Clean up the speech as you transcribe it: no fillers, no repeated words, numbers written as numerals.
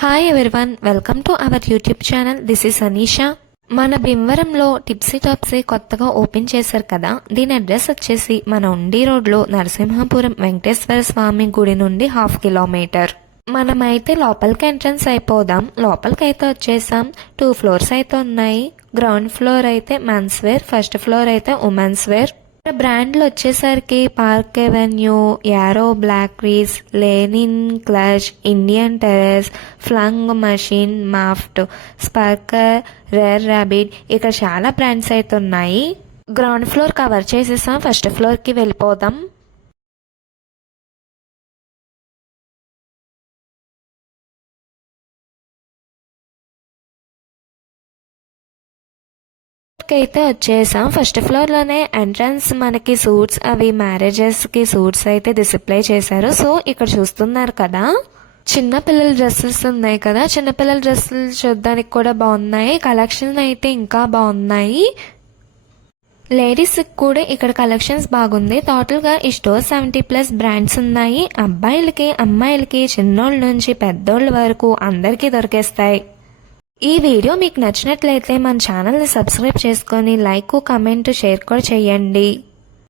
Hi everyone, welcome to our YouTube channel. This is Anisha. మన భీమవరంలో టిప్సీ టాప్సీ కొత్తగా ఓపెన్ చేశారు కదా. దీని అడ్రస్ వచ్చేసి మన ఉండి రోడ్లో నరసింహాపురం వెంకటేశ్వర స్వామి గుడి నుండి 1/2 కిలోమీటర్. మనమైతే లోపలికి ఎంట్రన్స్ అయిపోదాం. లోపలికైతే వచ్చేసాం. 2 ఫ్లోర్స్ అయితే ఉన్నాయి. గ్రౌండ్ ఫ్లోర్ అయితే మెన్స్ వేర్, ఫస్ట్ ఫ్లోర్ అయితే ఉమెన్స్ వేర్. బ్రాండ్లు వచ్చేసరికి Park Avenue, Arrow Blackberrys, Linen Club, Indian Terrain, Flying Machine, Mufti, Spykar, Rare Rabbit, ఇక్కడ చాలా బ్రాండ్స్ అయితే ఉన్నాయి. గ్రౌండ్ ఫ్లోర్ కవర్ చేసేసాం. ఫస్ట్ ఫ్లోర్కి వెళ్ళిపోదాం. అయితే వచ్చేసాం. ఫస్ట్ ఫ్లోర్ లోనే ఎంట్రన్స్ మనకి సూట్స్, అవి మ్యారేజెస్ కి సూట్స్ అయితే డిస్ప్లే చేశారు. సో ఇక్కడ చూస్తున్నారు కదా, చిన్నపిల్లల డ్రెస్సెస్ ఉన్నాయి కదా. చిన్నపిల్లల డ్రెస్సులు చూడడానికి కూడా బాగున్నాయి. కలెక్షన్ అయితే ఇంకా బాగున్నాయి. లేడీస్ కూడా ఇక్కడ కలెక్షన్స్ బాగుంది. టోటల్ గా ఈ స్టోర్ 70+ బ్రాండ్స్ ఉన్నాయి. అబ్బాయిలకి, అమ్మాయిలకి, చిన్నోళ్ళ నుంచి పెద్దోళ్ళ వరకు అందరికీ దొరికేస్తాయి. ఈ వీడియో మీకు నచ్చినట్లయితే మన ఛానల్ని సబ్స్క్రైబ్ చేసుకొని లైక్, కామెంట్, షేర్ కూడా చేయండి.